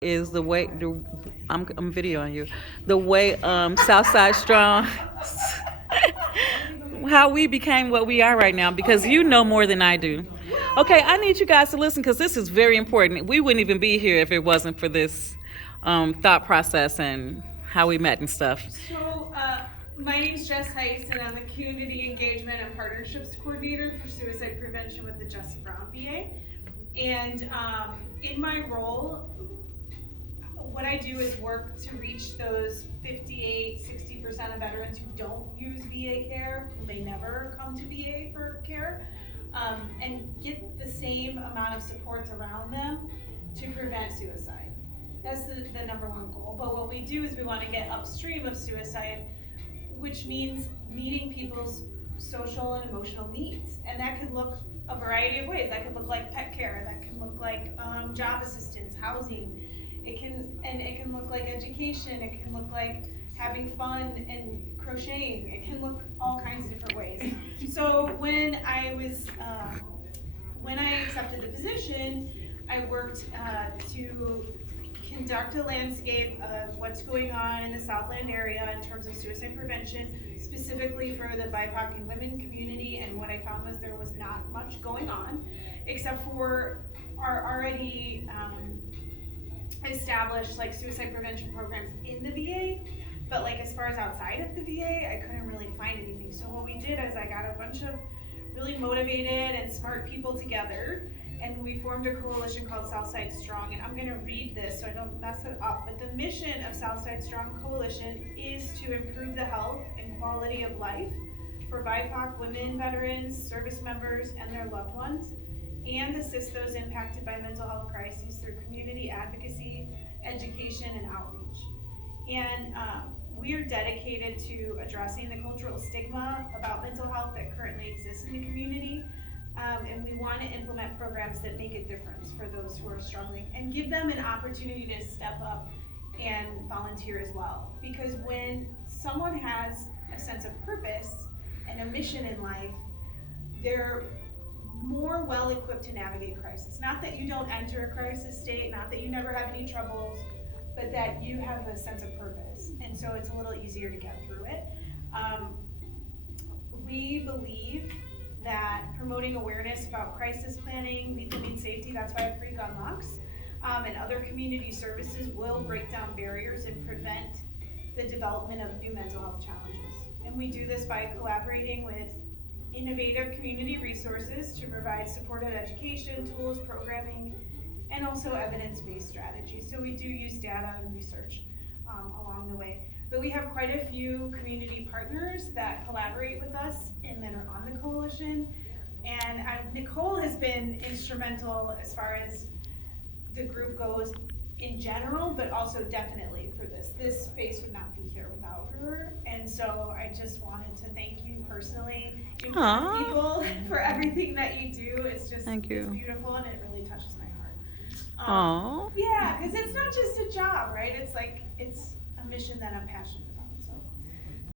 Is the way I'm videoing you. The way Southside Strong how we became what we are right now because you know more than I do. Okay, I need you guys to listen because this is very important. We wouldn't even be here if it wasn't for this thought process and how we met and stuff. My name's Heise, and I'm the Community Engagement and Partnerships Coordinator for Suicide Prevention with the Jesse Brown VA. And in my role, what I do is work to reach those 58-60% of veterans who don't use VA care, who may never come to VA for care, and get the same amount of supports around them to prevent suicide. That's the number one goal. But what we do is we want to get upstream of suicide, which means meeting people's social and emotional needs. And that could look a variety of ways. That could look like pet care, that can look like job assistance, housing. It can look like education, it can look like having fun and crocheting. It can look all kinds of different ways. So when I accepted the position, I worked to conduct a landscape of what's going on in the Southland area in terms of suicide prevention, specifically for the BIPOC and women community. And what I found was there was not much going on, except for our already established like suicide prevention programs in the VA. But like as far as outside of the VA, I couldn't really find anything. So what we did is I got a bunch of really motivated and smart people together, and we formed a coalition called Southside Strong. And I'm going to read this so I don't mess it up. But the mission of Southside Strong Coalition is to improve the health and quality of life for BIPOC women, veterans, service members, and their loved ones, and assist those impacted by mental health crises through community advocacy, education, and outreach. And we are dedicated to addressing the cultural stigma about mental health that currently exists in the community. And we want to implement programs that make a difference for those who are struggling and give them an opportunity to step up and volunteer as well. Because when someone has a sense of purpose and a mission in life, they're more well equipped to navigate crisis. Not that you don't enter a crisis state, not that you never have any troubles, but that you have a sense of purpose. And so it's a little easier to get through it. We believe that promoting awareness about crisis planning, lethal means safety, that's why I have free gun locks, and other community services will break down barriers and prevent the development of new mental health challenges. And we do this by collaborating with innovative community resources to provide supportive education, tools, programming, and also evidence-based strategies. So we do use data and research along the way. But we have quite a few community partners that collaborate with us and that are on the coalition. And Nicole has been instrumental as far as the group goes in general, but also definitely for this. This space would not be here without her. And so I just wanted to thank you personally and for people for everything that you do. It's just Thank you. It's beautiful and it really touches my heart. Aww. Yeah, because it's not just a job, right? It's a mission that I'm passionate